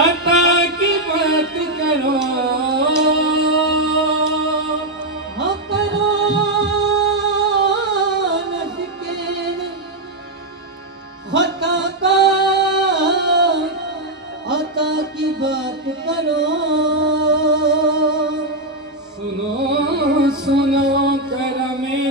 अता की बात करो, हाँ करो नज़कीर खता का, अता की बात करो। सुनो सुनो करमे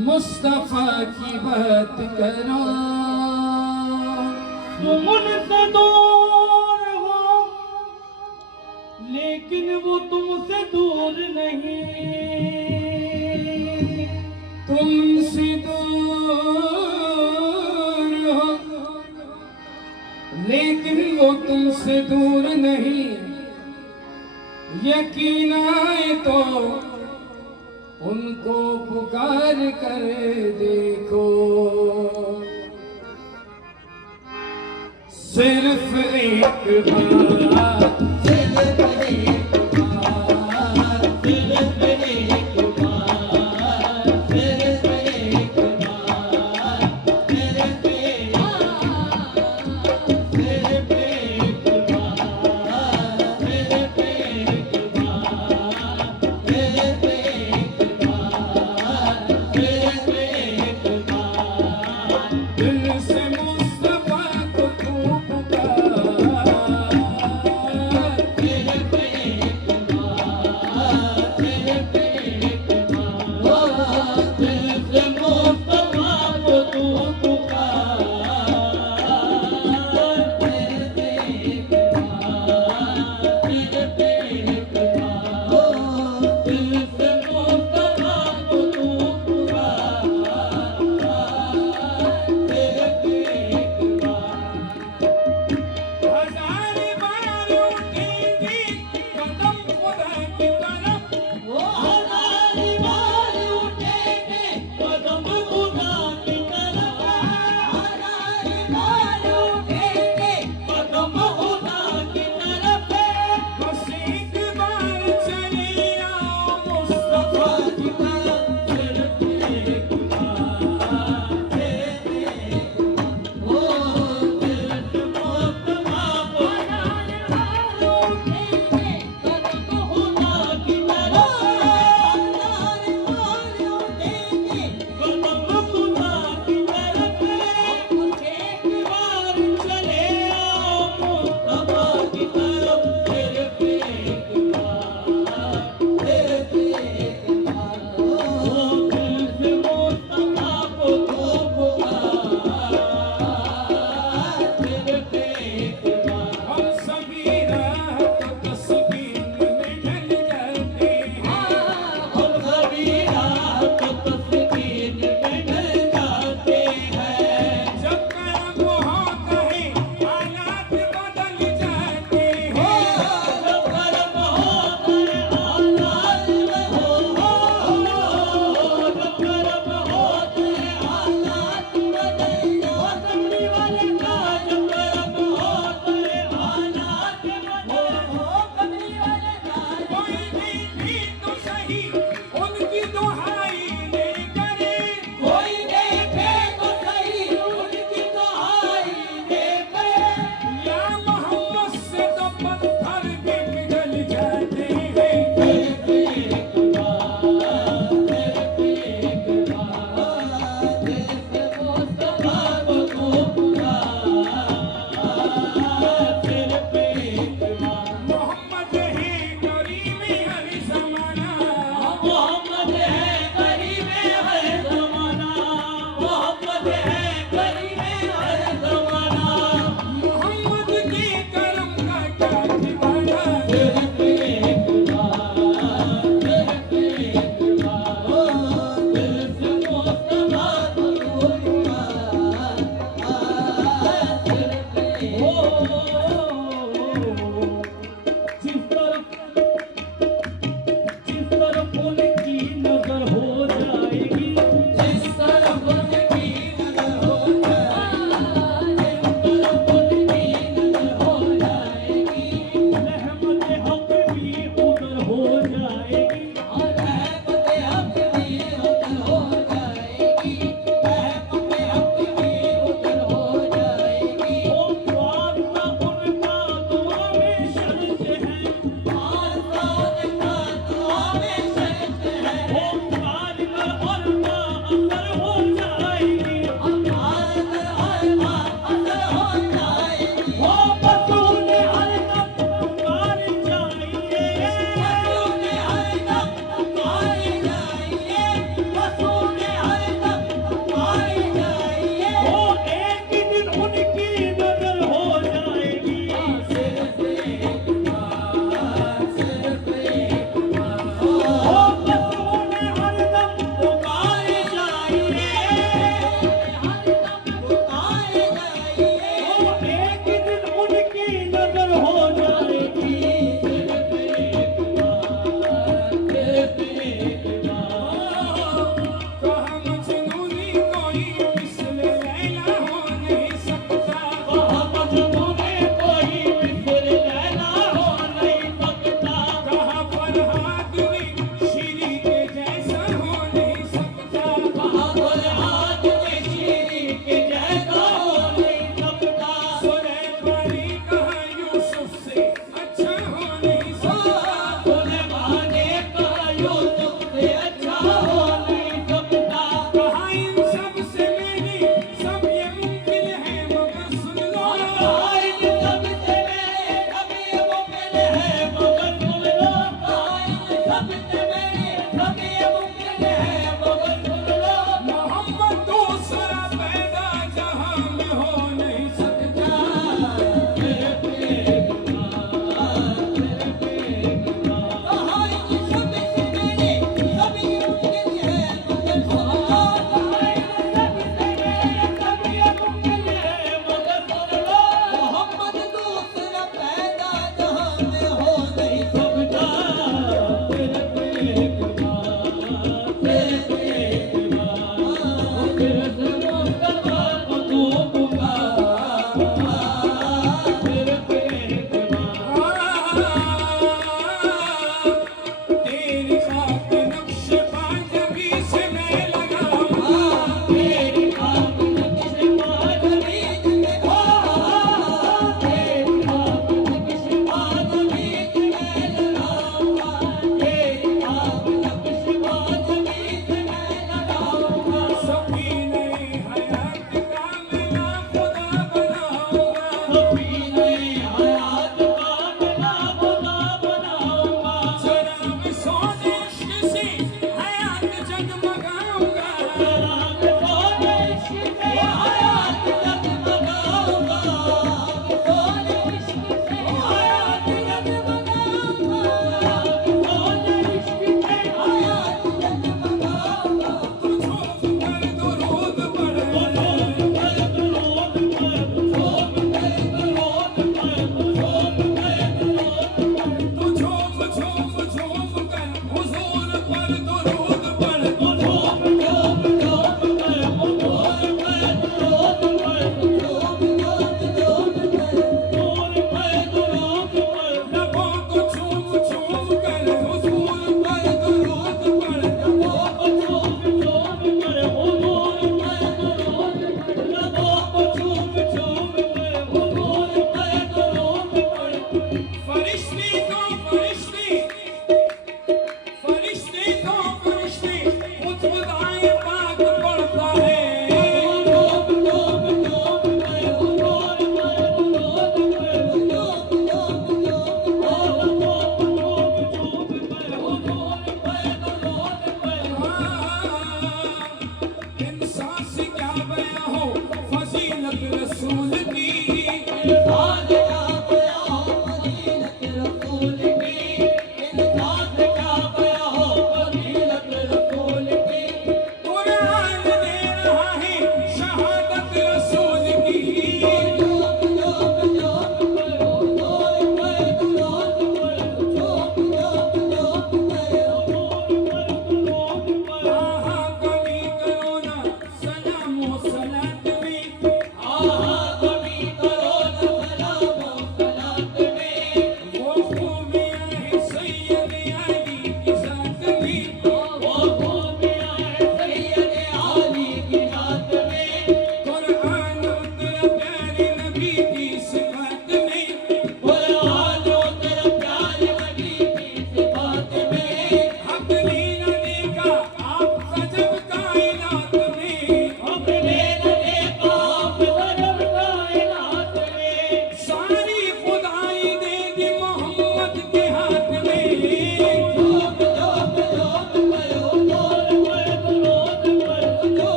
मुस्तफा की बात करो। तुम उनसे दूर हो लेकिन वो तुमसे दूर नहीं। तुमसे दूर हो लेकिन वो तुमसे दूर नहीं। यकीन आए तो उनको पुकार कर देखो। सिर्फ एक बार, सिर्फ एक बार, सिर्फ एक बार, सिर्फ एक बार, सिर्फ एक बार, सिर्फ एक बार, सिर्फ एक बार, सिर्फ एक बार, सिर्फ एक बार। दिल से मुस्तफा को तू पुकार। सिर्फ एक बार, सिर्फ एक बार, सिर्फ मुस्तफा को तू पुकार। सिर्फ एक बार, सिर्फ एक बार, सिर्फ मुस्तफा को तू पुकार। सिर्फ एक बार। हजार बार उठेंगी कदम खुदा की तरफ। वो हज़ार बार उठेंगे कदम खुदा की तरफ। हज़ार बार उठेंगे कदम खुदा की तरफ। बस एक बार चले आओ मुस्तफा की तरफ। सिर्फ एक बार, सिर्फ एक बार, ओ सिर्फ मुस्तफा को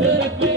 तरफ